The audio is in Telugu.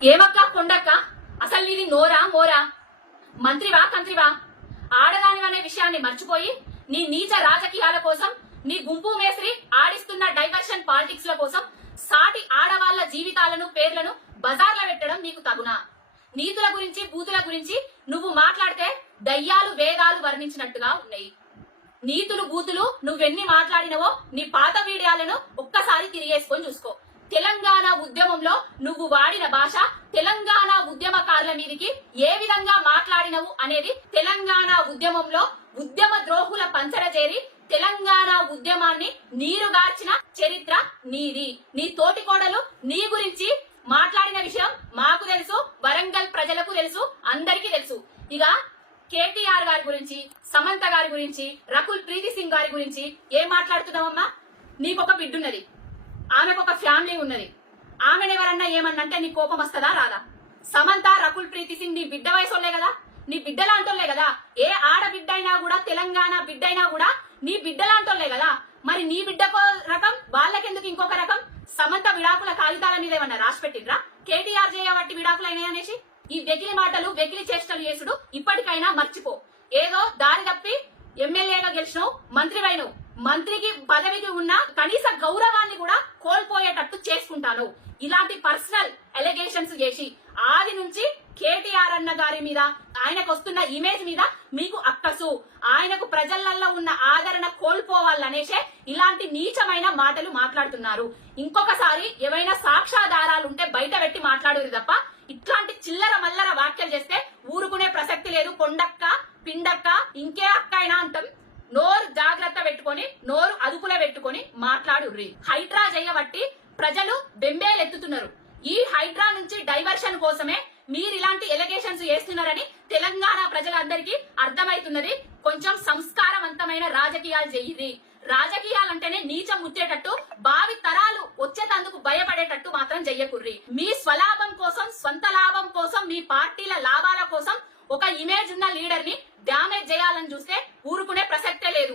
ఏమక్క కొండక్క, అసలు నీది నోరా మోరా? మంత్రివా కంత్రివా? ఆడదానివనే విషయాన్ని మర్చిపోయి నీ నీచ రాజకీయాల కోసం, నీ గుంపు మేస్త్రి ఆడిస్తున్న డైవర్షన్ పాలిటిక్స్ ల కోసం సాటి ఆడవాళ్ల జీవితాలను పేర్లను బజార్ల పెట్టడం నీకు తగునా? నీతుల గురించి బూతుల గురించి నువ్వు మాట్లాడితే దయ్యాలు వేదాలు వర్ణించినట్టుగా ఉన్నాయి. నీతులు బూతులు నువ్వెన్ని మాట్లాడినవో నీ పాత వీడియోలను ఒక్కసారి తిరిగేసుకొని చూసుకో. తెలంగాణ ఉద్యమంలో నువ్వు వాడిన భాష, తెలంగాణ ఉద్యమకారుల మీదికి ఏ విధంగా మాట్లాడినవు అనేది, తెలంగాణ ఉద్యమంలో ఉద్యమ ద్రోహుల పంచర చేరి తెలంగాణ ఉద్యమాన్ని నీరుగార్చిన చరిత్ర నీది. నీ తోటి కోడలు నీ గురించి మాట్లాడిన విషయం మాకు తెలుసు, వరంగల్ ప్రజలకు తెలుసు, అందరికీ తెలుసు. ఇక కేటీఆర్ గారి గురించి, సమంత గారి గురించి, రకుల్ ప్రీతి సింగ్ గారి గురించి ఏం మాట్లాడుతున్నావమ్మా? నీకొక బిడ్డున్నది, ఆమెకు ఒక ఫ్యామిలీ ఉన్నది. ఆమెను ఎవరన్నా ఏమన్నంటే నీ కోపం వస్తుందా రాదా? సమంత, రకుల్ ప్రీతి సింగ్ నీ బిడ్డ వయసోళ్లే కదా, నీ బిడ్డలాంటోళ్లే కదా. ఏ ఆడబిడ్డ అయినా కూడా, తెలంగాణ బిడ్డ అయినా కూడా నీ బిడ్డలాంటోళ్లే కదా. మరి నీ బిడ్డకో రకం, వాళ్ళకెందుకు ఇంకొక రకం? సమంత విడాకుల కాగితాల మీద ఏమన్నా రాసి పెట్టిండ్రా? కేటీఆర్ చేయబట్టి విడాకులైనాయి అనేసి ఈ వెకిలి మాటలు, వెకిలి చేష్టలు చేసుడు ఇప్పటికైనా మర్చిపో. ఏదో దారి తప్పి ఎమ్మెల్యేగా గెలిచినావు, మంత్రివైనవు. మంత్రికి పదవికి ఉన్న కనీస గౌరవాన్ని కూడా కోల్పోయేటట్టు చేసుకుంటాను. ఇలాంటి పర్సనల్ ఎలిగేషన్స్ చేసి ఆది నుంచి కేటీఆర్ అన్న గారి మీద, ఆయనకు వస్తున్న ఇమేజ్ మీద మీకు అక్కసు, ఆయనకు ప్రజలలో ఉన్న ఆదరణ కోల్పోవాలనేసే ఇలాంటి నీచమైన మాటలు మాట్లాడుతున్నారు. ఇంకొకసారి ఏవైనా సాక్ష్యాధారాలు ఉంటే బయట పెట్టి మాట్లాడేది తప్ప ఇట్లాంటి చిల్లర మల్లర వ్యాఖ్యలు చేస్తే ఊరుకునే ప్రసక్తి లేదు. కొండక్క, పిండక్క, ఇంకే అక్క అయినా అంటాం. నోరు జాగ్రత్త పెట్టుకొని, నోరు అదుపులో పెట్టుకొని మాట్లాడుర్రి. హైడ్రా చేయబట్టి ప్రజలు బెంబేలెత్తుతున్నారు. ఈ హైడ్రా నుంచి డైవర్షన్ కోసమే మీరు ఇలాంటి ఎలిగేషన్స్ చేస్తున్నారని తెలంగాణ ప్రజలందరికీ అర్థమైతున్నది. కొంచెం సంస్కారవంతమైన రాజకీయాలు చెయ్యిర్రి. రాజకీయాలంటేనే నీచం ముచ్చేటట్టు, భావి తరాలు వచ్చేటందుకు భయపడేటట్టు మాత్రం చెయ్యకుర్రి. మీ స్వలాభం కోసం, స్వంత లాభం కోసం, మీ పార్టీల లాభాల కోసం ఒక ఇమేజ్ ఉన్న లీడర్ ని డ్యామేజ్ చేయాలని చూస్తే ఊరుకునే ప్రసక్తే లేదు.